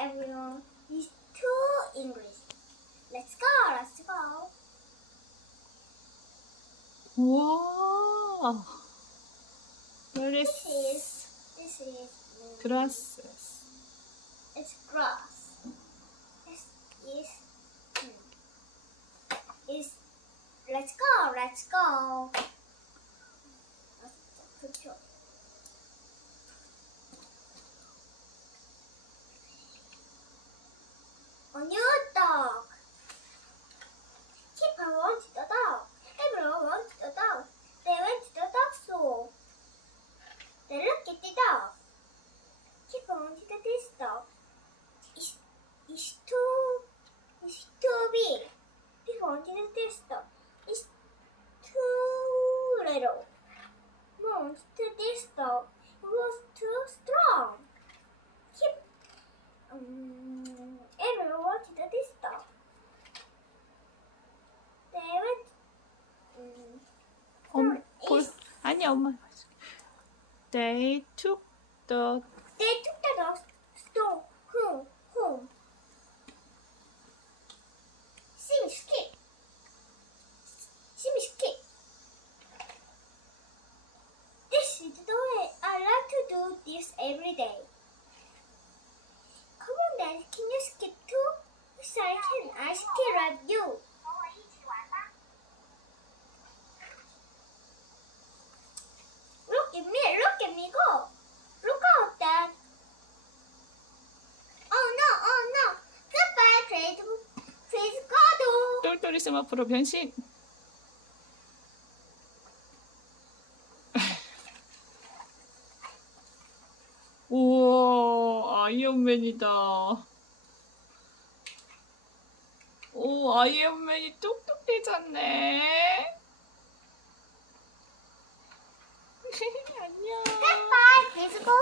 everyone is to English. Let's go, let's go. 우와. Where This is is grasses? it's grass. This is let's go, let's go. 그렇죠. A new dog. Keeper wanted a dog. Everyone wanted a dog. They went to the dog store. They looked at the dog. Keeper wanted this dog. It's too big. People wanted this dog. It's too little. Mom wanted this dog. It was too strong. Everyone wanted this dog. They went. 아니 엄마. They took the dog store home. See me skip. This is the way I like to do this every day. Come on, Dad. Can you skip too? Yes, I can. I skip like you. Look at me go. Look out, Dad. Oh no. Goodbye, please go. 똘똘이 스머프로 변신. 우와, 아이언맨이다. 오, 아이언맨이 똑똑해졌네. 안녕. Goodbye, please go.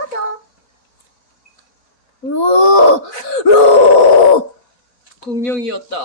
공룡이었다.